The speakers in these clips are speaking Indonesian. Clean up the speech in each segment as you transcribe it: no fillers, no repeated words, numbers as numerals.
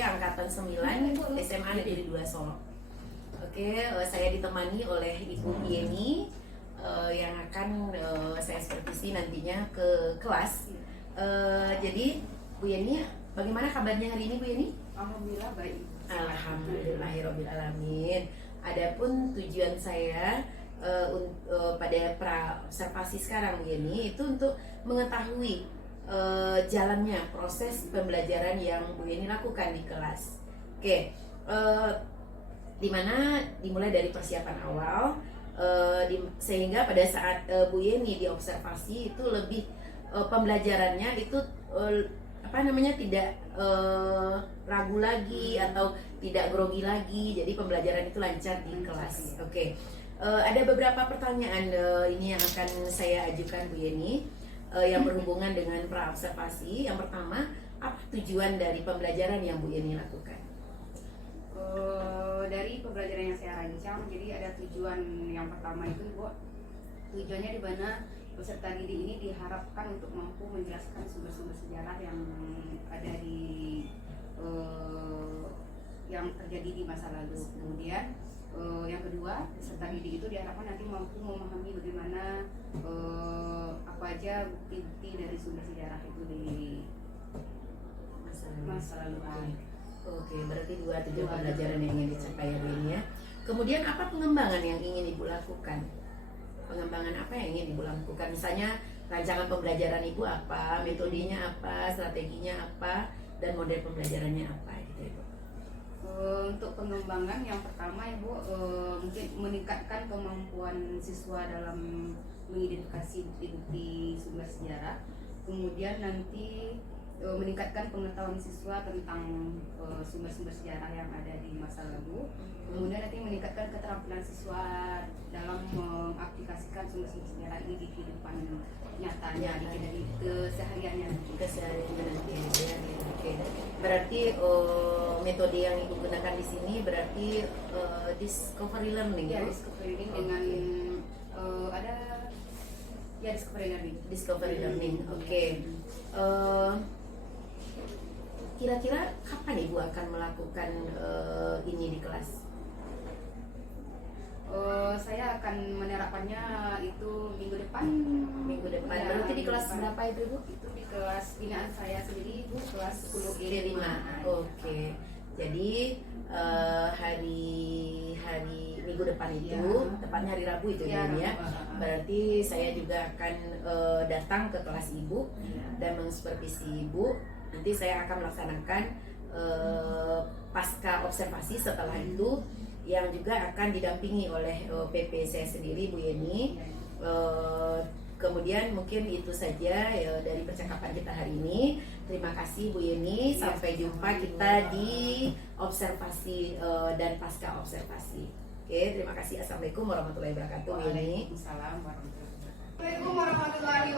angkatan 9 SMA Negeri 2 Solo. Oke, saya ditemani oleh Ibu Yeni yang akan saya supervisi nantinya ke kelas. Jadi Bu Yeni, bagaimana kabarnya hari ini Bu Yeni? Alhamdulillah baik. Alhamdulillahirobbilalamin. Adapun tujuan saya pada pra-observasi sekarang Bu Yeni itu untuk mengetahui jalannya proses pembelajaran yang Bu Yeni lakukan di kelas. Oke, dimana dimulai dari persiapan awal, sehingga pada saat Bu Yeni diobservasi itu lebih pembelajarannya itu tidak ragu lagi atau tidak grogi lagi, jadi pembelajaran itu lancar di kelas. Oke. Ada beberapa pertanyaan ini yang akan saya ajukan Bu Yeni yang berhubungan dengan pra-observasi. Yang pertama, apa tujuan dari pembelajaran yang Bu Yeni lakukan? Dari pembelajaran yang saya rancang, jadi ada tujuan yang pertama itu Bu, tujuannya di mana peserta didik ini diharapkan untuk mampu menjelaskan sumber-sumber sejarah yang ada di yang terjadi di masa lalu. Kemudian yang kedua, peserta didik itu diharapkan nanti mampu memahami bagaimana apa aja bukti-bukti dari sumber sejarah itu di masa lalu. Oke, berarti dua tujuan pembelajaran yang ingin dicapai hari ini ya. Kemudian apa pengembangan yang ingin Ibu lakukan? Pengembangan apa yang ingin Ibu lakukan? Misalnya rancangan pembelajaran Ibu apa, metodenya apa, strateginya apa, dan model pembelajarannya apa gitu Ibu. Untuk pengembangan yang pertama Ibu, mungkin meningkatkan kemampuan siswa dalam mengidentifikasi bukti-bukti sumber sejarah. Kemudian nanti meningkatkan pengetahuan siswa tentang sumber-sumber sejarah yang ada di masa lalu. Kemudian nanti meningkatkan keterampilan siswa dalam mengaplikasikan sumber-sumber sejarah ini di kehidupan nyatanya, di kesehariannya nanti. Oke. Berarti metode yang Ibu gunakan di sini berarti discovery learning. Ya, discovery learning dengan ada ya discovery learning. Oke. Kira-kira kapan Ibu akan melakukan ini di kelas? Saya akan menerapkannya itu minggu depan. Ya, Berarti di kelas berapa itu Ibu? Itu di kelas binaan saya sendiri Ibu, kelas 10E5. Oke. Jadi hari minggu depan itu, tepatnya hari Rabu itu ya. Berarti saya juga akan datang ke kelas Ibu dan mensupervisi Ibu. Nanti saya akan melaksanakan pasca observasi setelah itu, yang juga akan didampingi oleh PP saya sendiri Bu Yeni. Kemudian mungkin itu saja dari percakapan kita hari ini. Terima kasih Bu Yeni. Sampai jumpa kita di observasi dan pasca observasi. Oke, terima kasih. Assalamualaikum warahmatullahi wabarakatuh Bu Yeni. Waalaikumsalam warahmatullahi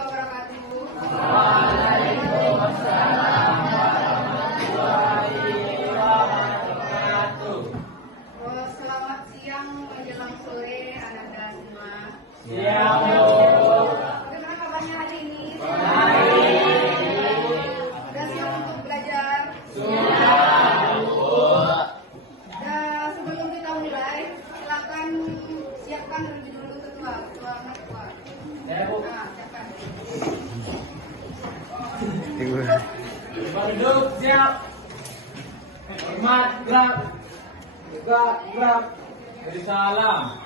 wabarakatuh. Selamat siang menjelang sore Anda semua. Bagaimana kabarnya hari ini? Sudah siap untuk belajar? Dan sebelum kita mulai, silakan siapkan terlebih dulu ketua anak ketua. Siapkan. Duduk siap. Hormat gerak. Juga gerak. Beri salam.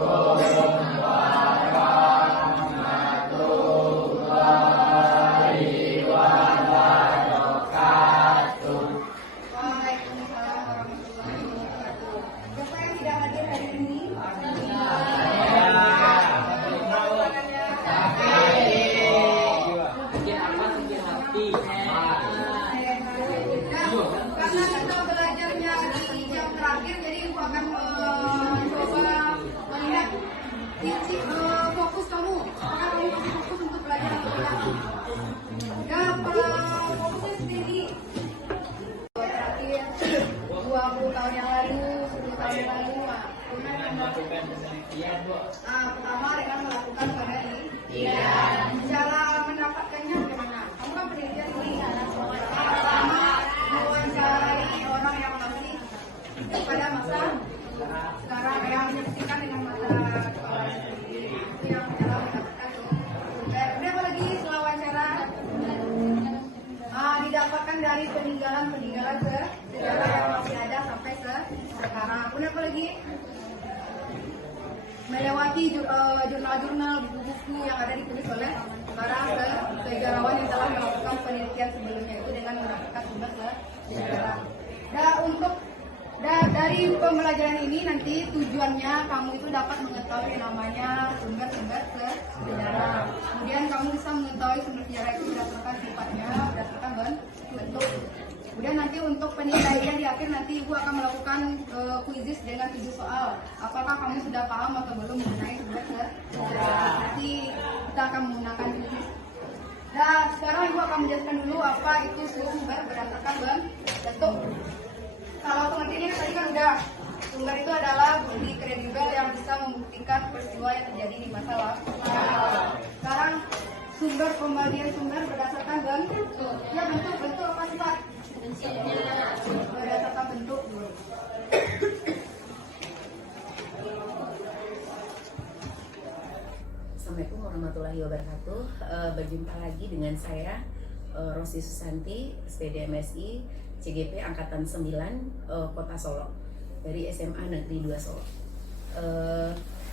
Waalaikumsalam warahmatullahi wabarakatuh. Siapa yang tidak hadir hari ini? Karena kita belajarnya di jam terakhir, jadi Ibu akan mencoba melihat fokus kamu. Apakah kamu masih fokus untuk belajar atau tidak? Ya, fokusnya sendiri. Terakhir 20 tahun yang lalu, 10 tahun yang lalu, pertama dengan melakukan penelitian. Cara mendapatkannya bagaimana? didapatkan dari peninggalan sejarah yang masih ada sampai sekarang. Kemudian apa lagi? Melewati jurnal-jurnal, buku-buku yang ada ditulis oleh para sejarawan yang telah melakukan penelitian sebelumnya itu dengan mendapatkan sumber sejarah. Dari pembelajaran ini nanti tujuannya kamu itu dapat mengetahui namanya sumber-sumber sejarah. Kemudian kamu bisa mengetahui sumber sejarah itu berdasarkan sifatnya, berdasarkan bentuk. Kemudian nanti untuk penilaian di akhir nanti Ibu akan melakukan kuisis dengan 7 soal. Apakah kamu sudah paham atau belum mengenai sumber sejarah? Nanti kita akan menggunakan kuisis. Nah, sekarang Ibu akan menjelaskan dulu apa itu sumber berdasarkan bentuk. Kalau pengertiannya tadi kan udah, sumber itu adalah bukti kredibel yang bisa membuktikan peristiwa yang terjadi di masa lalu. Sekarang sumber pembagian sumber berdasarkan bentuk. Ya bentuk apa sih Pak? Berdasarkan bentuk. Assalamualaikum warahmatullahi wabarakatuh. Berjumpa lagi dengan saya Rosi Susanti, SPD MSI, CGP Angkatan 9, Kota Solo, dari SMA Negeri 2 Solo.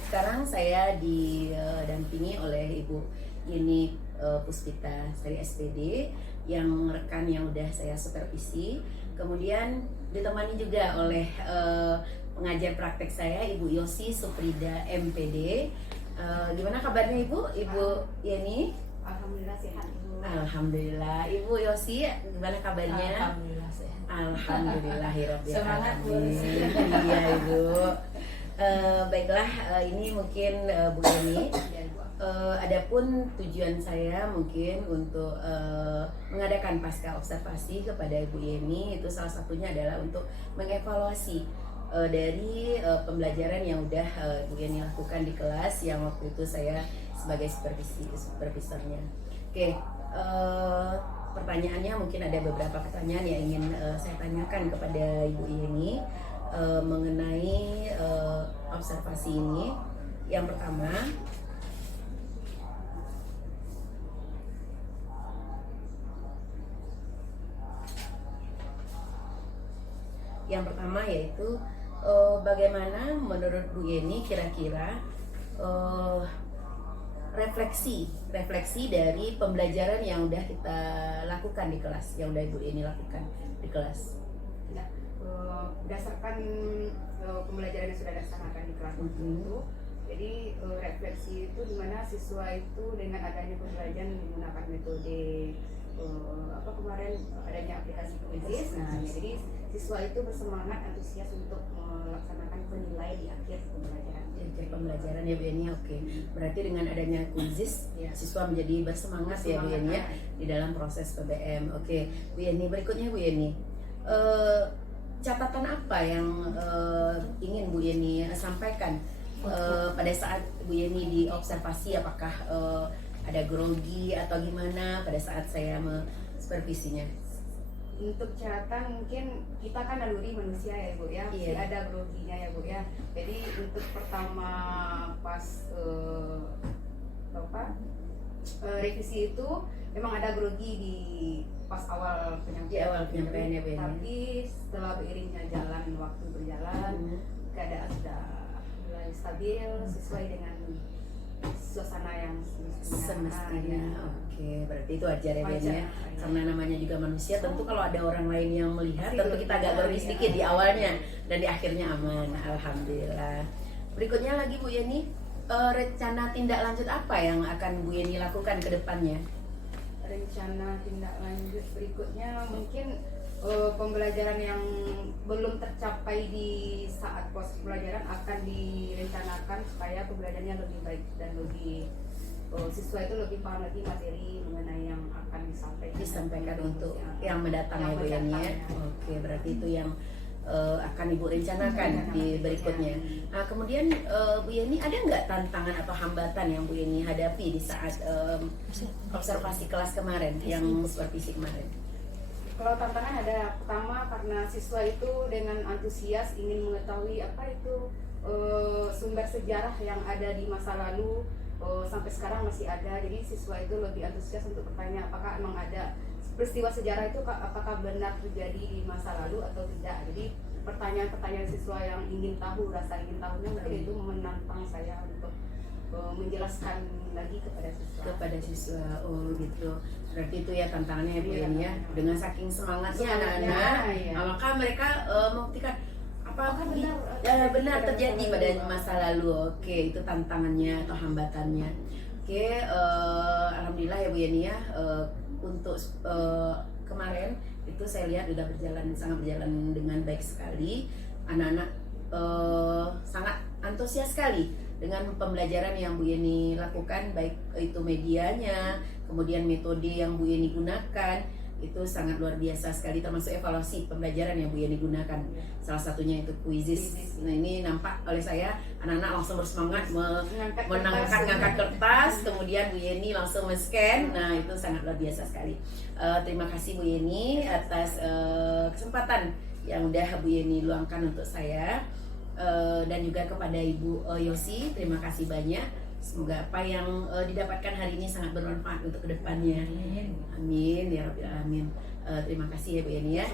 Sekarang saya didampingi oleh Ibu Yeni Puspita dari SPD, yang rekan yang udah saya supervisi. Kemudian ditemani juga oleh pengajar praktek saya, Ibu Yosi Suprida MPD. Gimana kabarnya Ibu Yeni? Alhamdulillah sehat Ibu. Alhamdulillah. Ibu Yosi, gimana kabarnya? Alhamdulillah sehat. Alhamdulillahirabbil Semangat, Bu. alamin. Iya Ibu. Baiklah, ini mungkin Bu Yeni. Adapun tujuan saya mungkin untuk mengadakan pasca observasi kepada Ibu Yeni, itu salah satunya adalah untuk mengevaluasi dari pembelajaran yang udah Bu Yeni lakukan di kelas yang waktu itu saya sebagai supervisornya. Oke, pertanyaannya mungkin ada beberapa pertanyaan yang ingin saya tanyakan kepada Ibu Yeni mengenai observasi ini. Yang pertama, yaitu bagaimana menurut Bu Yeni kira-kira refleksi dari pembelajaran yang udah kita lakukan di kelas, yang udah Ibu Yeni lakukan di kelas. Ya, berdasarkan pembelajaran yang sudah dilaksanakan di kelas itu, jadi refleksi itu dimana siswa itu dengan adanya pembelajaran menggunakan metode kemarin adanya aplikasi kuisis. Nah, jadi siswa itu bersemangat, antusias untuk melaksanakan penilai di akhir pembelajaran. Pembelajaran ya Bu Yeni, oke. Berarti dengan adanya kuisis, Ya, siswa menjadi bersemangat ya Bu Yeni ya di dalam proses PBM. Oke, Bu Yeni, berikutnya Bu Yeni, catatan apa yang ingin Bu Yeni sampaikan pada saat Bu Yeni diobservasi? Apakah ada grogi atau gimana pada saat saya supervisinya? Untuk catatan mungkin kita kan naluri manusia ya Bu ya, pasti Iya. ada groginya ya Bu ya. Jadi untuk pertama pas revisi itu memang ada grogi di pas awal penyampaian. Di awal penyampaian ya Bu ya. Tapi setelah beriringnya jalan waktu berjalan, keadaan sudah mulai stabil sesuai dengan suasana yang Semestinya, Nah, oke. Berarti itu wajar ya Bu Yeni ya. wajar. Karena namanya juga manusia, tentu kalau ada orang lain yang melihat, Pasti tentu kita agak berbeda, grogi ya. sedikit di awalnya dan di akhirnya aman. Alhamdulillah. Berikutnya lagi Bu Yeni, rencana tindak lanjut apa yang akan Bu Yeni lakukan ke depannya? Rencana tindak lanjut berikutnya mungkin pembelajaran yang belum tercapai di saat proses pembelajaran akan direncanakan supaya pembelajarannya lebih baik dan lebih siswa itu lebih paham lagi materi mengenai yang akan Disampaikan untuk yang mendatang ya Yang Bu Yeni ya. mendatang, ya. Oke, berarti itu yang akan Ibu rencanakan di berikutnya. Nah, kemudian Bu Yeni, ada nggak tantangan atau hambatan yang Bu Yeni hadapi di saat observasi kelas kemarin, yang supervisi kemarin? Kalau tantangan ada, pertama karena siswa itu dengan antusias ingin mengetahui apa itu sumber sejarah yang ada di masa lalu sampai sekarang masih ada. Jadi siswa itu lebih antusias untuk bertanya apakah emang ada peristiwa sejarah itu apakah benar terjadi di masa lalu atau tidak. Jadi pertanyaan-pertanyaan siswa yang ingin tahu, rasa ingin tahunya mungkin itu menantang saya untuk menjelaskan lagi kepada siswa. Oh gitu, berarti itu ya tantangannya ya Bu Iya. Yani ya, dengan saking semangatnya anak-anak, iya. maka mereka membuktikan apakah benar benar terjadi terjadi pada pada masa lalu. Oke, itu tantangannya atau hambatannya. Oke, alhamdulillah ya Bu Yani ya, untuk kemarin itu saya lihat sudah sangat berjalan dengan baik sekali. Anak-anak sangat antusias sekali dengan pembelajaran yang Bu Yeni lakukan, baik itu medianya, kemudian metode yang Bu Yeni gunakan, itu sangat luar biasa sekali, termasuk evaluasi pembelajaran yang Bu Yeni gunakan. Salah satunya itu quizzes. Nah ini nampak oleh saya anak-anak langsung bersemangat mengangkat kertas, kemudian Bu Yeni langsung men-scan. Nah itu sangat luar biasa sekali. Terima kasih Bu Yeni atas kesempatan yang udah Bu Yeni luangkan untuk saya. Dan juga kepada Ibu Yosi, terima kasih banyak. Semoga apa yang didapatkan hari ini sangat bermanfaat untuk kedepannya. Amin ya Rabbil Alamin. Terima kasih ya Bu Yani ya.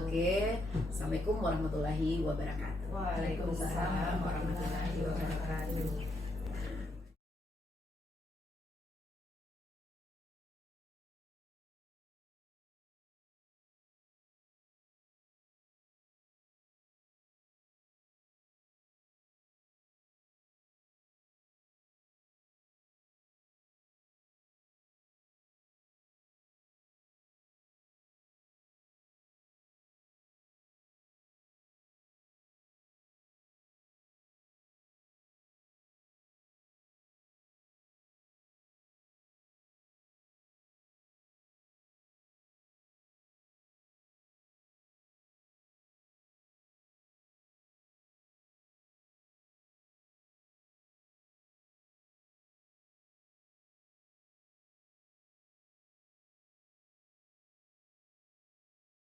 Oke. Assalamualaikum warahmatullahi wabarakatuh. Waalaikumsalam warahmatullahi wabarakatuh.